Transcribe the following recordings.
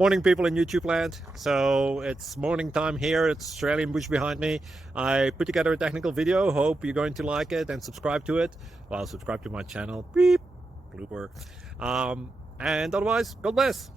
Morning people in YouTube land. So it's morning time here. It's Australian bush behind me. I put together a technical video. Hope you're going to like it and subscribe to it. Well, subscribe to my channel. Beep. Blooper. And otherwise, God bless.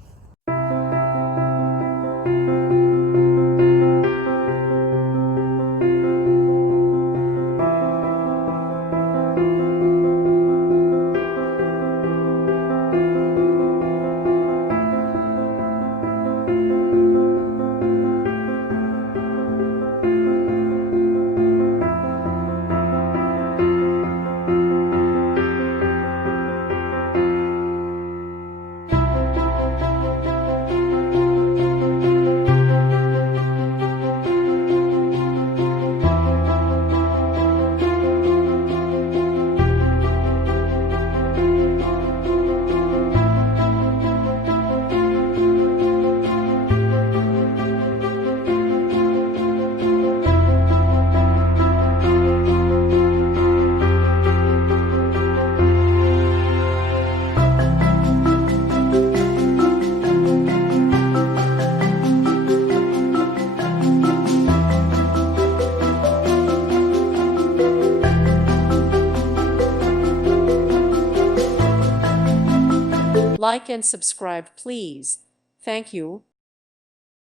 Like and subscribe, please. Thank you.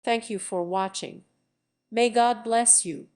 Thank you for watching. May God bless you.